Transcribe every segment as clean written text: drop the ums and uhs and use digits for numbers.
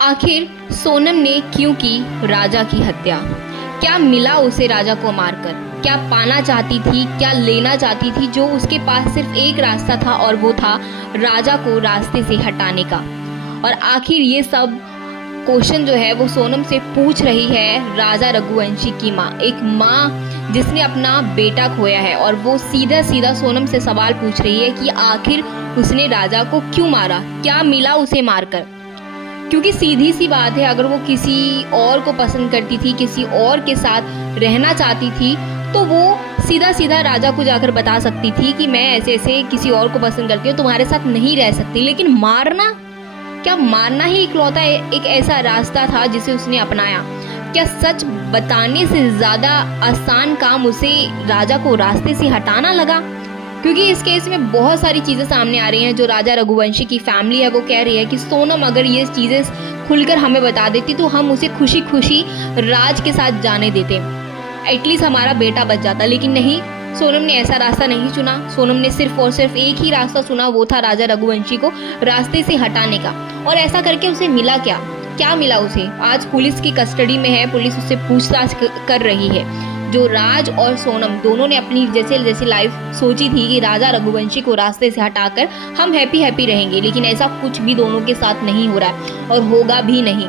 आखिर सोनम ने क्यों की राजा की हत्या? क्या मिला उसे राजा को मारकर? क्या पाना चाहती थी, क्या लेना चाहती थी? जो उसके पास सिर्फ एक रास्ता था और वो था राजा को रास्ते से हटाने का। और आखिर ये सब क्वेश्चन जो है वो सोनम से पूछ रही है राजा रघुवंशी की माँ, एक माँ जिसने अपना बेटा खोया है। और वो सीधा सीधा सोनम से सवाल पूछ रही है कि आखिर उसने राजा को क्यों मारा, क्या मिला उसे मारकर? क्योंकि सीधी सी बात है, अगर वो किसी और को पसंद करती थी, किसी और के साथ रहना चाहती थी, तो वो सीधा सीधा राजा को जाकर बता सकती थी कि मैं ऐसे ऐसे किसी और को पसंद करती हूँ, तुम्हारे साथ नहीं रह सकती। लेकिन मारना, क्या मारना ही इकलौता एक ऐसा रास्ता था जिसे उसने अपनाया? क्या सच बताने से ज़्यादा आसान काम उसे राजा को रास्ते से हटाना लगा? क्योंकि इस केस में बहुत सारी चीज़ें सामने आ रही हैं। जो राजा रघुवंशी की फैमिली है वो कह रही है कि सोनम अगर ये चीज़ें खुलकर हमें बता देती तो हम उसे खुशी खुशी राज के साथ जाने देते, एटलीस्ट हमारा बेटा बच जाता। लेकिन नहीं, सोनम ने ऐसा रास्ता नहीं चुना। सोनम ने सिर्फ और सिर्फ एक ही रास्ता चुना, वो था राजा रघुवंशी को रास्ते से हटाने का। और ऐसा करके उसे मिला क्या? क्या मिला उसे? आज पुलिस की कस्टडी में है, पुलिस उससे पूछताछ कर रही है। जो राज और सोनम दोनों ने अपनी जैसे जैसे लाइफ सोची थी कि राजा रघुवंशी को रास्ते से हटाकर हम हैप्पी हैप्पी रहेंगे, लेकिन ऐसा कुछ भी दोनों के साथ नहीं हो रहा है और होगा भी नहीं।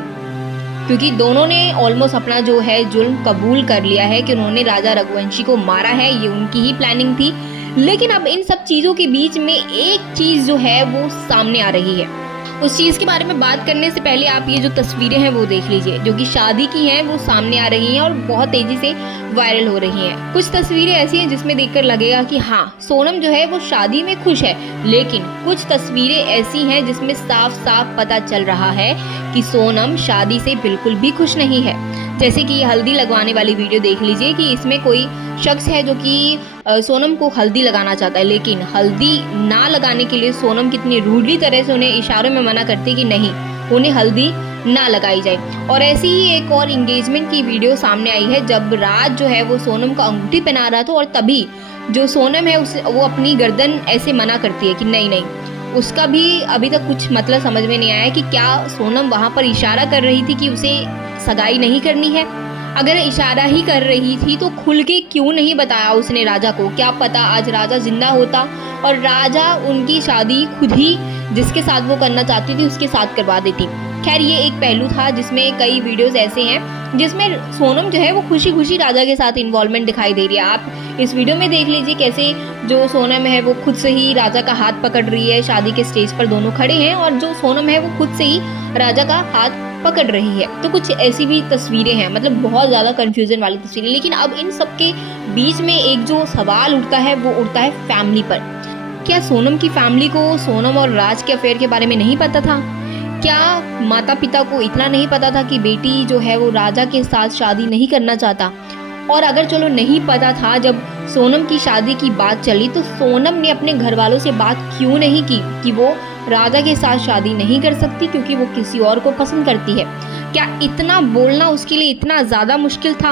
क्योंकि दोनों ने ऑलमोस्ट अपना जो है जुल्म कबूल कर लिया है कि उन्होंने राजा रघुवंशी को मारा है, ये उनकी ही प्लानिंग थी। लेकिन अब इन सब चीज़ों के बीच में एक चीज़ जो है वो सामने आ रही है। उस चीज़ के बारे में बात करने से पहले आप ये जो तस्वीरें हैं वो देख लीजिए, जो कि शादी की हैं, वो सामने आ रही हैं और बहुत तेज़ी से वायरल हो रही हैं। कुछ तस्वीरें ऐसी हैं जिसमें देखकर लगेगा कि हाँ, सोनम जो है वो शादी में खुश है, लेकिन कुछ तस्वीरें ऐसी हैं जिसमें साफ साफ पता चल रहा है कि सोनम शादी से बिल्कुल भी खुश नहीं है। जैसे कि हल्दी लगवाने वाली वीडियो देख लीजिए कि इसमें कोई शख्स है जो कि सोनम को हल्दी लगाना चाहता है, लेकिन हल्दी ना लगाने के लिए सोनम कितनी रूडली तरह से उन्हें इशारों में मना करती है कि नहीं, उन्हें हल्दी ना लगाई जाए। और ऐसी ही एक और इंगेजमेंट की वीडियो सामने आई है जब राज जो है वो सोनम को अंगूठी पहना रहा था और तभी जो सोनम है वो अपनी गर्दन ऐसे मना करती है कि नहीं नहीं। उसका भी अभी तक कुछ मतलब समझ में नहीं आया कि क्या सोनम वहाँ पर इशारा कर रही थी कि उसे सगाई नहीं करनी है। अगर इशारा ही कर रही थी तो खुल के क्यों नहीं बताया उसने राजा को? क्या पता आज राजा जिंदा होता और राजा उनकी शादी खुद ही जिसके साथ वो करना चाहती थी उसके साथ करवा देती। खैर, ये एक पहलू था जिसमें कई वीडियोस ऐसे हैं जिसमें सोनम जो है वो खुशी खुशी राजा के साथ इन्वॉल्वमेंट दिखाई दे रही है। आप इस वीडियो में देख लीजिए कैसे जो सोनम है वो खुद से ही राजा का हाथ पकड़ रही है। शादी के स्टेज पर दोनों खड़े हैं और जो सोनम है वो खुद से ही राजा का हाथ पकड़ रही है। तो कुछ ऐसी भी तस्वीरें हैं, मतलब बहुत ज़्यादा कंफ्यूजन वाली तस्वीरें। लेकिन अब इन सब के बीच में एक जो सवाल उठता है वो उठता है फैमिली पर। क्या सोनम की फैमिली को सोनम और राज के अफेयर के बारे में नहीं पता था? क्या माता पिता को इतना नहीं पता था कि बेटी जो है वो राजा के साथ शादी नहीं करना चाहता? और अगर चलो नहीं पता था, जब सोनम की शादी की बात चली तो सोनम ने अपने घर वालों से बात क्यों नहीं की कि वो राजा के साथ शादी नहीं कर सकती क्योंकि वो किसी और को पसंद करती है? क्या इतना बोलना उसके लिए इतना ज़्यादा मुश्किल था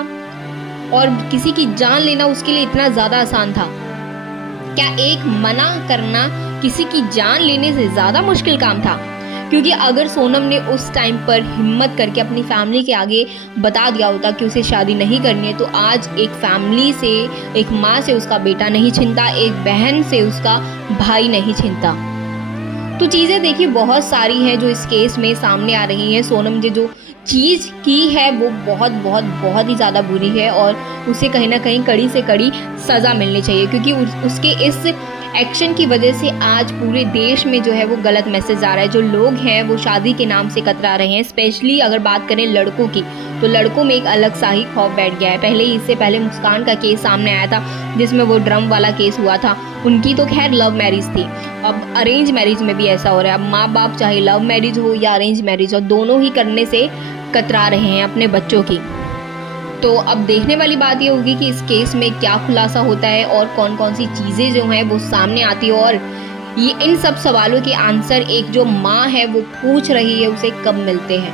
और किसी की जान लेना उसके लिए इतना ज़्यादा आसान था? क्या एक मना करना किसी की जान लेने से ज़्यादा मुश्किल काम था? क्योंकि अगर सोनम ने उस टाइम पर हिम्मत करके अपनी फैमिली के आगे बता दिया होता कि उसे शादी नहीं करनी है, तो आज एक फैमिली से, एक माँ से उसका बेटा नहीं छिनता, एक बहन से उसका भाई नहीं छिनता। तो चीज़ें देखिए बहुत सारी हैं जो इस केस में सामने आ रही हैं। सोनम ने जो चीज़ की है वो बहुत बहुत बहुत ही ज़्यादा बुरी है और उसे कहीं ना कहीं कड़ी से कड़ी सज़ा मिलनी चाहिए, क्योंकि उसके इस एक्शन की वजह से आज पूरे देश में जो है वो गलत मैसेज आ रहा है। जो लोग हैं वो शादी के नाम से कतरा रहे हैं। स्पेशली अगर बात करें लड़कों की, तो लड़कों में एक अलग सा ही खौफ बैठ गया है। पहले ही इससे पहले मुस्कान का केस सामने आया था जिसमें वो ड्रम वाला केस हुआ था। उनकी तो खैर लव मैरिज थी, अब अरेंज मैरिज में भी ऐसा हो रहा है। अब माँ बाप चाहे लव मैरिज हो या अरेंज मैरिज हो, दोनों ही करने से कतरा रहे हैं अपने बच्चों की। तो अब देखने वाली बात ये होगी कि इस केस में क्या खुलासा होता है और कौन कौन सी चीज़ें जो हैं वो सामने आती है और ये इन सब सवालों के आंसर एक जो माँ है वो पूछ रही है उसे कब मिलते हैं।